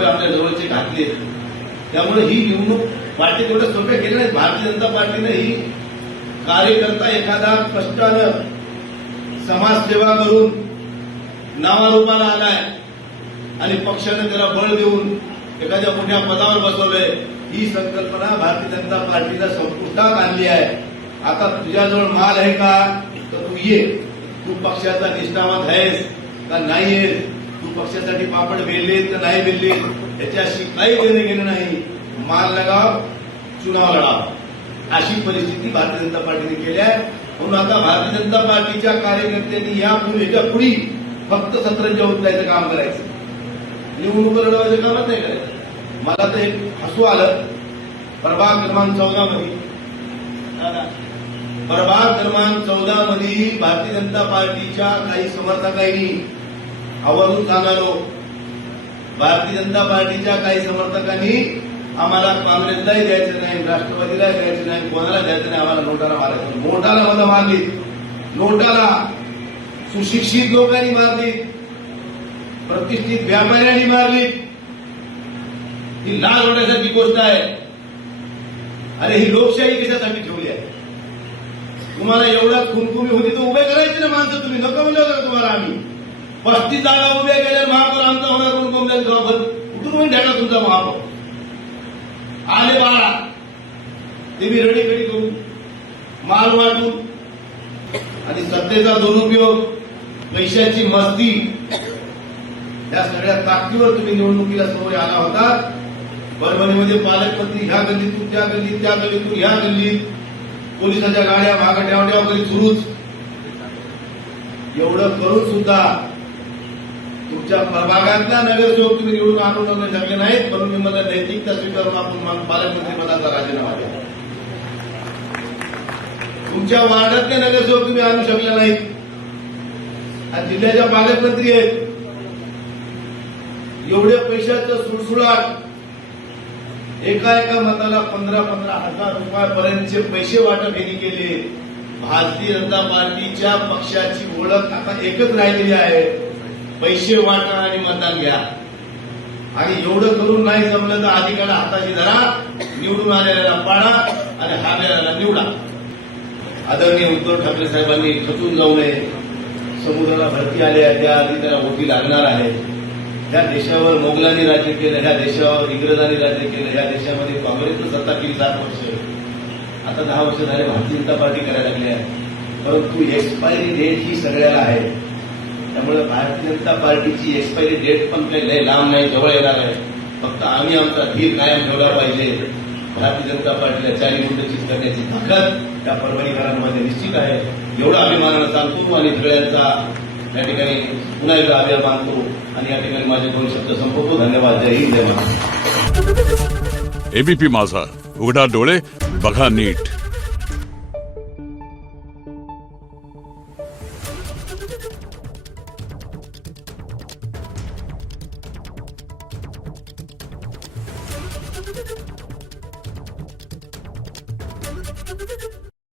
रुपये आपल्या जवळचे घातले. त्यामुळे ही निवडणूक वाटते तेवढं सोपे केले नाही. भारतीय जनता पार्टीने ही कार्यकर्ता एखादा कष्टानं समाजसेवा करून नावारूपाला आलाय आणि पक्षाने त्याला बळ देऊन एखाद्या मोठ्या पदावर बसवलंय, ही संकल्पना भारतीय जनता पार्टीला संपुष्टात आणली आहे. आता तुझ्याजवळ माल आहे का, तर तू ये. तू पक्षाचा निष्ठावान आहेस का नाही आहेस, तू पक्षासाठी पापड बेललेत का नाही बेललेत याच्याशी काही देणं घेणं नाही. माल लगाव, चुनाव लढाव, अशी परिस्थिती भारतीय जनता पार्टीने केली आहे. म्हणून आता भारतीय जनता पार्टीच्या कार्यकर्त्यांनी याच्या पुढे फक्त सतरंजा उचलायचं काम करायचं, निवडणूक लढवायचं कामच नाही करायचं. मला तर एक हसू आलं. प्रभाग क्रमांक 14 मध्ये भारतीय जनता पार्टीच्या काही समर्थकांनी आवर्जून सांगालो, भारतीय जनता पार्टीच्या काही समर्थकांनी आम्हाला काँग्रेसलाही द्यायचं नाही, राष्ट्रवादीलाही द्यायचं नाही, कोणाला द्यायचं नाही, आम्हाला नोटाला मारायचं. नोटाला मतं मारली, नोटाला सुशिक्षित लोकांनी मारली, प्रतिष्ठित व्यापाऱ्यांनी मारली. ही लाल होण्यासारखी गोष्ट आहे. अरे ही लोकशाही कशासाठी ठेवली आहे? तुम्हाला एवढा खुमखुमी होती तर उभे करायचे ना माणसं. तुम्ही नको म्हणलं होतं तुम्हाला आम्ही 35 जागा उभ्या केल्या. महापौर आमचा होणार म्हणून बोंबल्यात गावभर कुठून होईल ढाका तुमचा महापौर? आले 12 ते बी रडीकडी करून माल वाटून आणि सत्तेचा दुरुपयोग, पैशाची मस्ती, या सगळ्या ताकदीवर तुम्ही निवडणुकीला समोर आला होता. परभणीमध्ये पालकमंत्री ह्या गल्लीतून त्या गल्लीत, त्या गल्लीतून ह्या गल्लीत, पोलिसांच्या गाड्या मागे ठेवण्यावर कधी सुरूच. एवढं करून सुद्धा तुमच्या प्रभागातला नगरसेवक तुम्ही निवडून आणून शकले नाहीत. म्हणून मी मला नैतिकता स्वीकारून आपण पालकमंत्री पदाचा राजीनामा द्या. तुमच्या वार्डातले नगरसेवक तुम्ही आणू शकले नाहीत. आज जिल्ह्याच्या पालकमंत्री आहेत. एवढ्या पैशाचं सुळसुळाट, एका मताला 15,000 रुपयापर्यंतचे पैसे वाटप यांनी केले. भारतीय जनता पार्टीच्या पक्षाची ओळख आता एकच राहिलेली आहे, पैसे वाटा आणि मतदान घ्या. आणि एवढं करून नाही जमलं तर अधिकाला हाताची धरा, निवडून आलेल्याला पाडा आणि हारलेल्याला निवडा. आदरणीय उद्धव ठाकरे साहेबांनी खचून जाऊ नये. समुद्राला भरती आली आहे, त्याआधी त्याला ओटी लागणार आहे. ह्या देशावर मोगलांनी राज्य केलं, ह्या देशावर इंग्रजांनी राज्य केलं, ह्या देशामध्ये काँग्रेसनं सत्ता केली 7 वर्ष. आता 10 वर्ष झाले भारतीय जनता पार्टी करायला लागली आहे. परंतु एक्सपायरी डेट ही सगळ्याला आहे. त्यामुळे भारतीय जनता पार्टीची एक्सपायरी डेट पण काही लय लांब नाही, जवळ येणार आहे. फक्त आम्ही आमचा धीर कायम ठेवला पाहिजे. भारतीय जनता पार्टीला 4 मुद्दे करण्याची ताकद त्या परभणीकरांमध्ये निश्चित आहे. एवढा अभिमानानं सांगतो आणि सगळ्यांचा या ठिकाणी पुन्हा एकदा आभार मानतो आणि या ठिकाणी माझे 2 शब्द संपवतो. धन्यवाद. जय हिंद, जय महाराष्ट्र. एबीपी माझा, उघडा डोळे बघा नीट. Thank you.